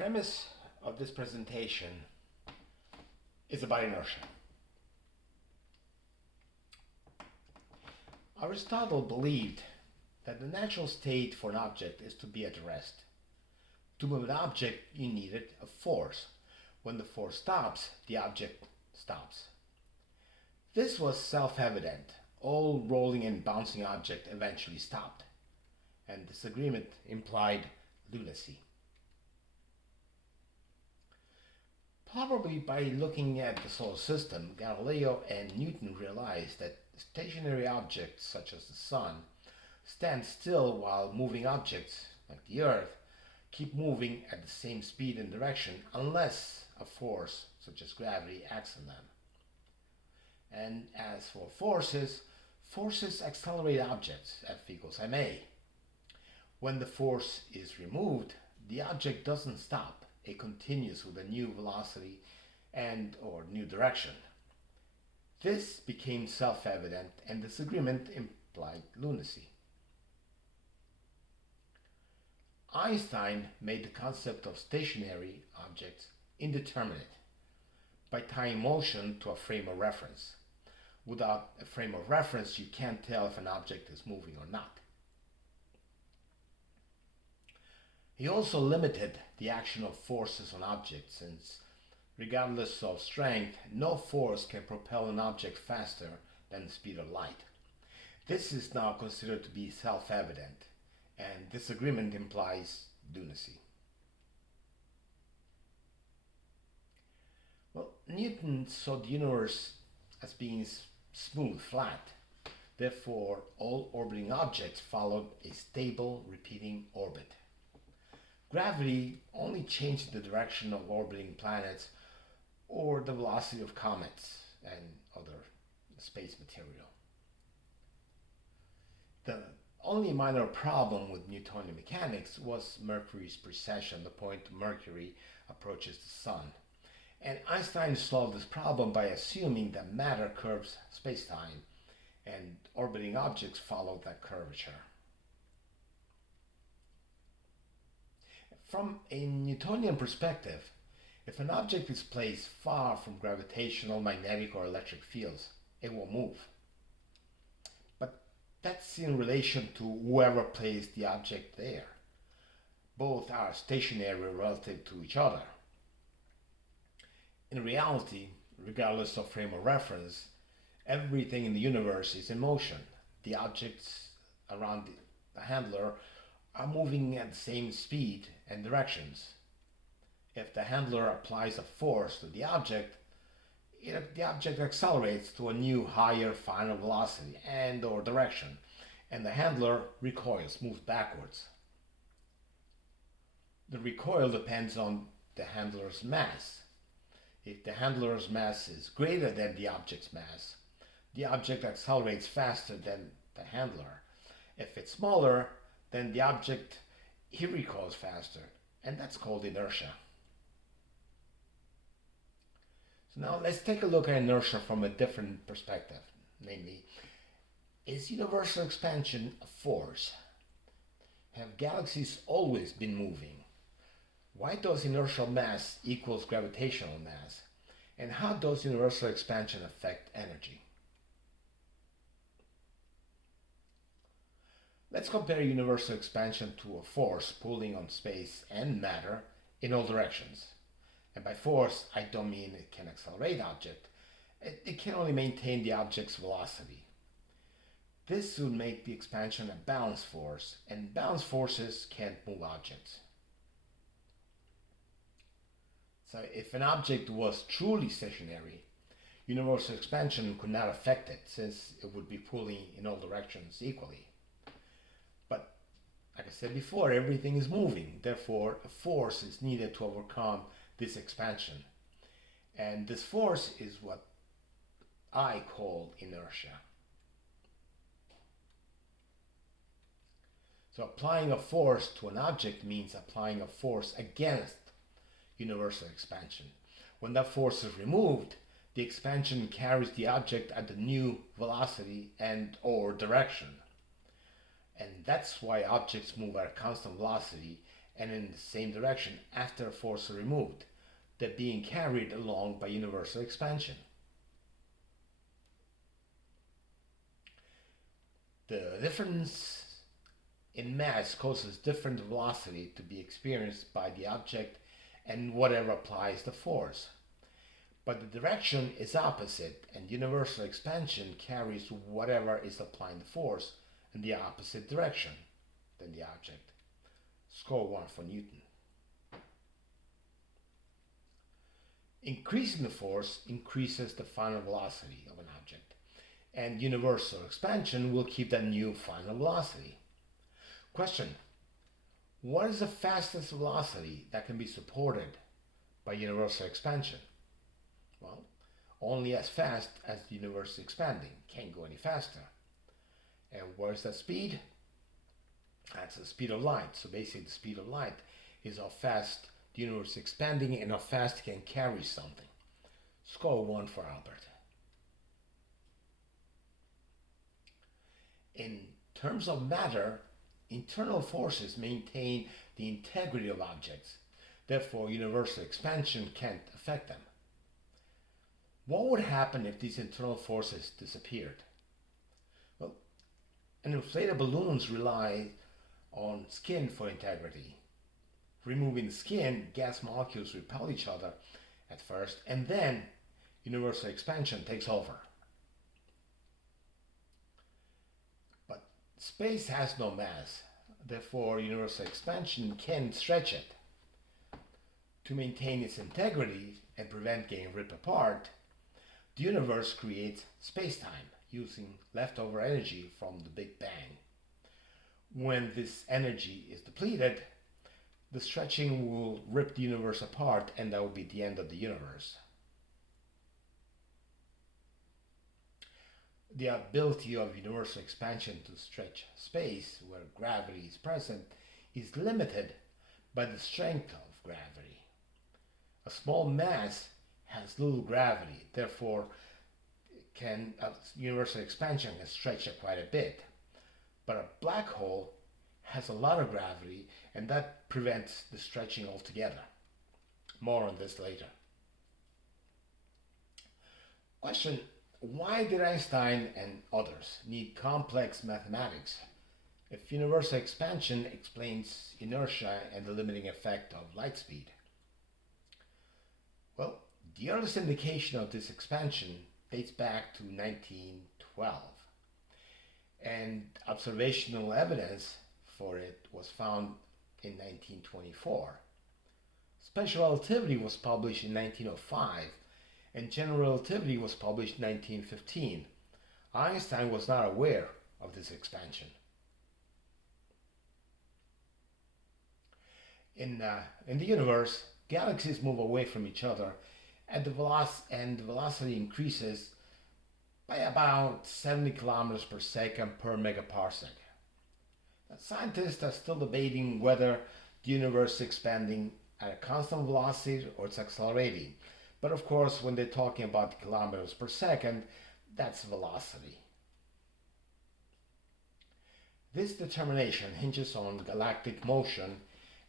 premise of this presentation is about inertia. Aristotle believed that the natural state for an object is to be at rest. To move an object, you needed a force. When the force stops, the object stops. This was self-evident. All rolling and bouncing objects eventually stopped, and this agreement implied lunacy. Probably by looking at the solar system, Galileo and Newton realized that stationary objects such as the sun stand still while moving objects like the earth keep moving at the same speed and direction unless a force such as gravity acts on them. And as for forces accelerate objects, F equals ma. When the force is removed, the object doesn't stop. It continues with a new velocity and or new direction. This became self-evident, and this agreement implied lunacy. Einstein made the concept of stationary objects indeterminate by tying motion to a frame of reference. Without a frame of reference, you can't tell if an object is moving or not. He also limited the action of forces on objects, since regardless of strength, no force can propel an object faster than the speed of light. This is now considered to be self-evident, and this agreement implies lunacy. Well, Newton saw the universe as being smooth, flat. Therefore, all orbiting objects followed a stable, repeating orbit. Gravity only changed the direction of orbiting planets or the velocity of comets and other space material. The only minor problem with Newtonian mechanics was Mercury's precession, the point Mercury approaches the Sun. And Einstein solved this problem by assuming that matter curves space-time and orbiting objects follow that curvature. From a Newtonian perspective, if an object is placed far from gravitational, magnetic, or electric fields, it will move. But that's in relation to whoever placed the object there. Both are stationary relative to each other. In reality, regardless of frame of reference, everything in the universe is in motion. The objects around the handler are moving at the same speed and directions. If the handler applies a force to the object accelerates to a new higher final velocity and or direction, and the handler recoils, moves backwards. The recoil depends on the handler's mass. If the handler's mass is greater than the object's mass, the object accelerates faster than the handler. If it's smaller, then the object, he recoils faster, and that's called inertia. So now let's take a look at inertia from a different perspective, namely, is universal expansion a force? Have galaxies always been moving? Why does inertial mass equals gravitational mass? And how does universal expansion affect energy? Let's compare universal expansion to a force pulling on space and matter in all directions. And by force, I don't mean it can accelerate object. It can only maintain the object's velocity. This would make the expansion a balanced force, and balanced forces can't move objects. So if an object was truly stationary, universal expansion could not affect it, since it would be pulling in all directions equally. But like I said before, everything is moving. Therefore, a force is needed to overcome this expansion. And this force is what I call inertia. So applying a force to an object means applying a force against universal expansion. When that force is removed, the expansion carries the object at the new velocity and or direction. And that's why objects move at a constant velocity and in the same direction after a force is removed. They're being carried along by universal expansion. The difference in mass causes different velocity to be experienced by the object and whatever applies the force. But the direction is opposite, and universal expansion carries whatever is applying the force in the opposite direction than the object. Score 1 for Newton. Increasing the force increases the final velocity of an object, and universal expansion will keep that new final velocity. Question: what is the fastest velocity that can be supported by universal expansion? Well, only as fast as the universe is expanding. Can't go any faster. And where's that speed? That's the speed of light. So basically the speed of light is how fast the universe is expanding and how fast it can carry something. Score 1 for Albert. In terms of matter, internal forces maintain the integrity of objects. Therefore, universal expansion can't affect them. What would happen if these internal forces disappeared? Well, an inflated balloons rely on skin for integrity. Removing the skin, gas molecules repel each other at first, and then universal expansion takes over. But space has no mass, therefore universal expansion can stretch it. To maintain its integrity and prevent getting ripped apart, the universe creates space-time using leftover energy from the Big Bang. When this energy is depleted, the stretching will rip the universe apart, and that will be the end of the universe. The ability of universal expansion to stretch space where gravity is present is limited by the strength of gravity. A small mass has little gravity, therefore universal expansion can stretch it quite a bit. But a black hole has a lot of gravity, and that prevents the stretching altogether. More on this later. Question: why did Einstein and others need complex mathematics if universal expansion explains inertia and the limiting effect of light speed? Well, the earliest indication of this expansion dates back to 1912, and observational evidence for it was found in 1924. Special relativity was published in 1905, and general relativity was published in 1915. Einstein was not aware of this expansion. In the universe, galaxies move away from each other, and the velocity increases by about 70 kilometers per second per megaparsec. Now, scientists are still debating whether the universe is expanding at a constant velocity or it's accelerating. But of course, when they're talking about kilometers per second, that's velocity. This determination hinges on galactic motion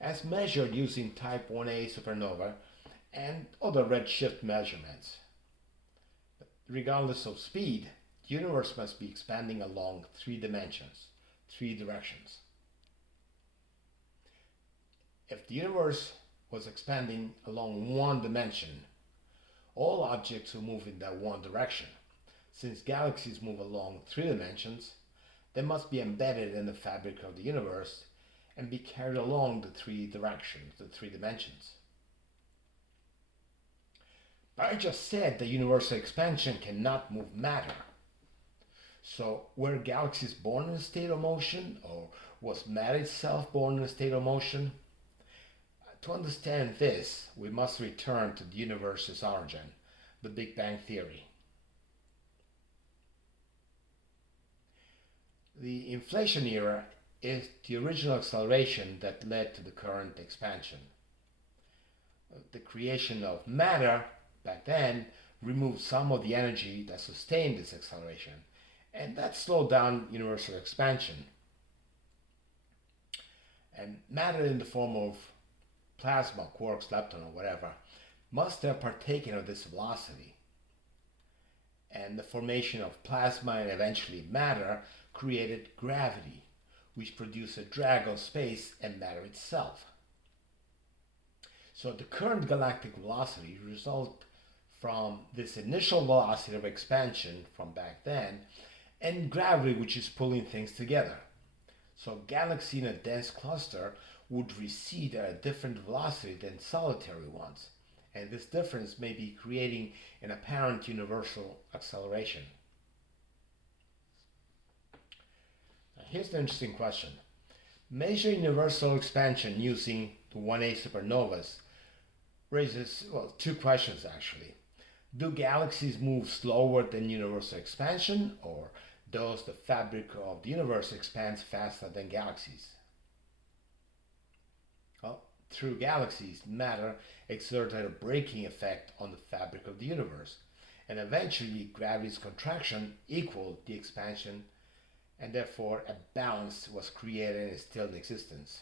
as measured using type 1a supernova and other redshift measurements. But regardless of speed, the universe must be expanding along 3 dimensions, 3 directions. If the universe was expanding along 1 dimension, all objects will move in that 1 direction. Since galaxies move along 3 dimensions, they must be embedded in the fabric of the universe and be carried along the 3 directions, the 3 dimensions. But I just said that universal expansion cannot move matter. So were galaxies born in a state of motion, or was matter itself born in a state of motion? To understand this, we must return to the universe's origin, the Big Bang Theory. The inflation era is the original acceleration that led to the current expansion. The creation of matter back then removed some of the energy that sustained this acceleration, and that slowed down universal expansion. And matter in the form of plasma, quarks, lepton, or whatever, must have partaken of this velocity. And the formation of plasma and eventually matter created gravity, which produced a drag on space and matter itself. So the current galactic velocity results from this initial velocity of expansion from back then and gravity, which is pulling things together. So a galaxy in a dense cluster would recede at a different velocity than solitary ones, and this difference may be creating an apparent universal acceleration. Now, here's the interesting question. Measure universal expansion using the 1A supernovas raises, well, two questions actually. Do galaxies move slower than universal expansion, or does the fabric of the universe expand faster than galaxies? Well, through galaxies, matter exerted a braking effect on the fabric of the universe, and eventually gravity's contraction equaled the expansion, and therefore a balance was created and is still in existence.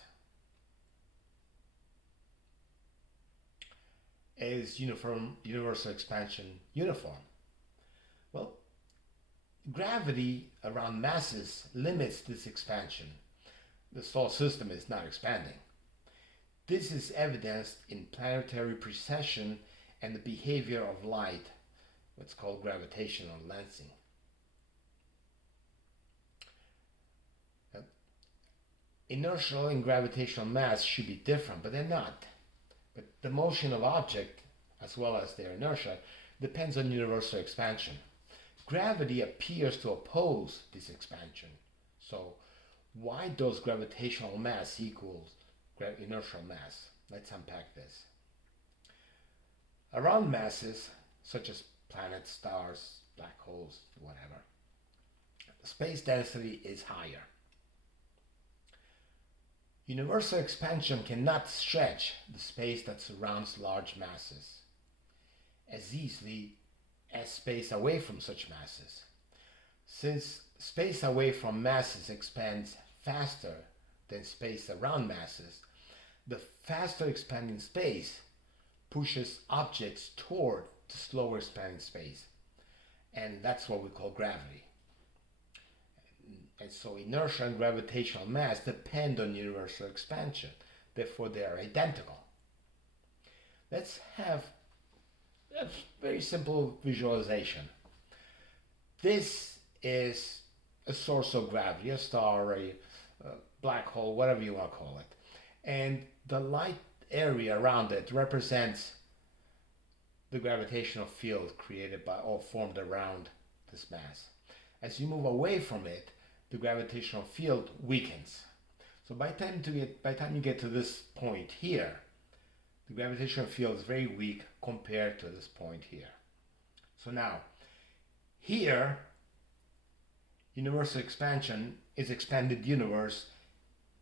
Is universal expansion uniform? Well, gravity around masses limits this expansion. The solar system is not expanding. This is evidenced in planetary precession and the behavior of light, what's called gravitational lensing. Inertial and gravitational mass should be different, but they're not. But the motion of object, as well as their inertia, depends on universal expansion. Gravity appears to oppose this expansion. So why does gravitational mass equal inertial mass? Let's unpack this. Around masses, such as planets, stars, black holes, whatever, space density is higher. Universal expansion cannot stretch the space that surrounds large masses as easily as space away from such masses. Since space away from masses expands faster than space around masses, the faster expanding space pushes objects toward the slower expanding space. And that's what we call gravity. And so inertia and gravitational mass depend on universal expansion. Therefore, they are identical. Let's have a very simple visualization. This is a source of gravity, a star, a black hole, whatever you want to call it. And the light area around it represents the gravitational field created by or formed around this mass. As you move away from it, the gravitational field weakens. So by the time you get to this point here, the gravitational field is very weak compared to this point here. So now, here, universal expansion is expanded universe.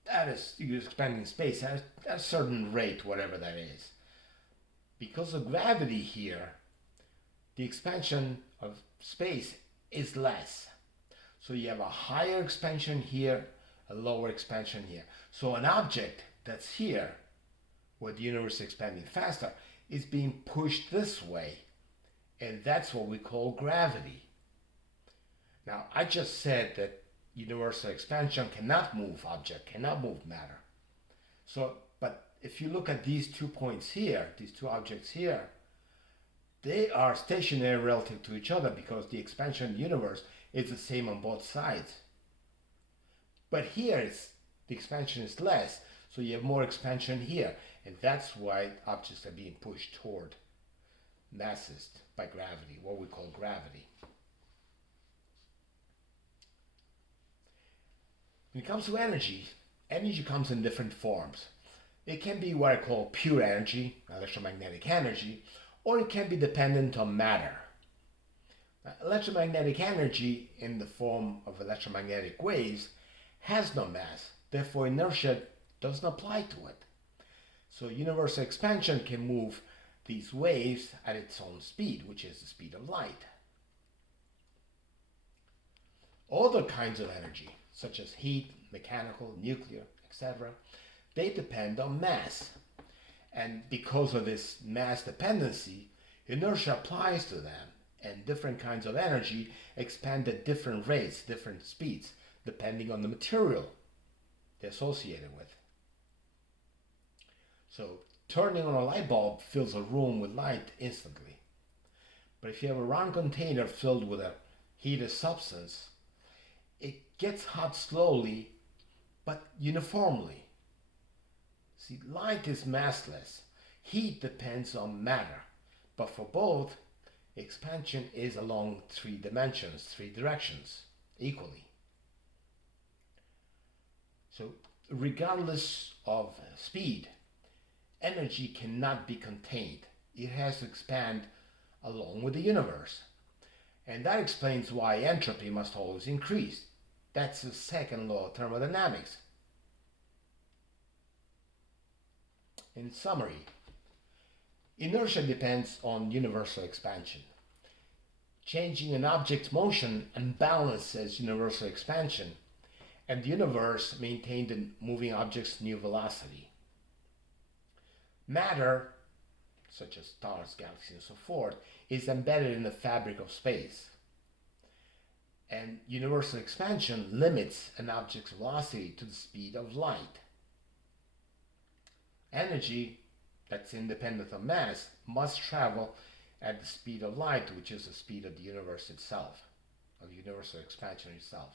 That is, you're expanding space at a certain rate, whatever that is. Because of gravity here, the expansion of space is less. So you have a higher expansion here, a lower expansion here. So an object that's here, where the universe is expanding faster, is being pushed this way. And that's what we call gravity. Now, I just said that universal expansion cannot move object, cannot move matter. So, but if you look at these 2 points here, these two objects here, they are stationary relative to each other because the expansion of the universe is the same on both sides. But here the expansion is less, so you have more expansion here, and that's why objects are being pushed toward masses by gravity, what we call gravity. When it comes to energy, energy comes in different forms. It can be what I call pure energy, electromagnetic energy, or it can be dependent on matter. Electromagnetic energy in the form of electromagnetic waves has no mass, therefore inertia doesn't apply to it. So universal expansion can move these waves at its own speed, which is the speed of light. Other kinds of energy, such as heat, mechanical, nuclear, etc., they depend on mass. And because of this mass dependency, inertia applies to them, and different kinds of energy expand at different rates, different speeds, depending on the material they're associated with. So turning on a light bulb fills a room with light instantly. But if you have a round container filled with a heated substance, it gets hot slowly but uniformly. See, light is massless. Heat depends on matter. But for both, expansion is along three dimensions, three directions, equally. So, regardless of speed, energy cannot be contained. It has to expand along with the universe. And that explains why entropy must always increase. That's the second law of thermodynamics. In summary, inertia depends on universal expansion. Changing an object's motion unbalances universal expansion, and the universe maintained the moving object's new velocity. Matter, such as stars, galaxies, and so forth, is embedded in the fabric of space. And universal expansion limits an object's velocity to the speed of light. Energy that's independent of mass must travel at the speed of light, which is the speed of the universe itself, of the universal expansion itself.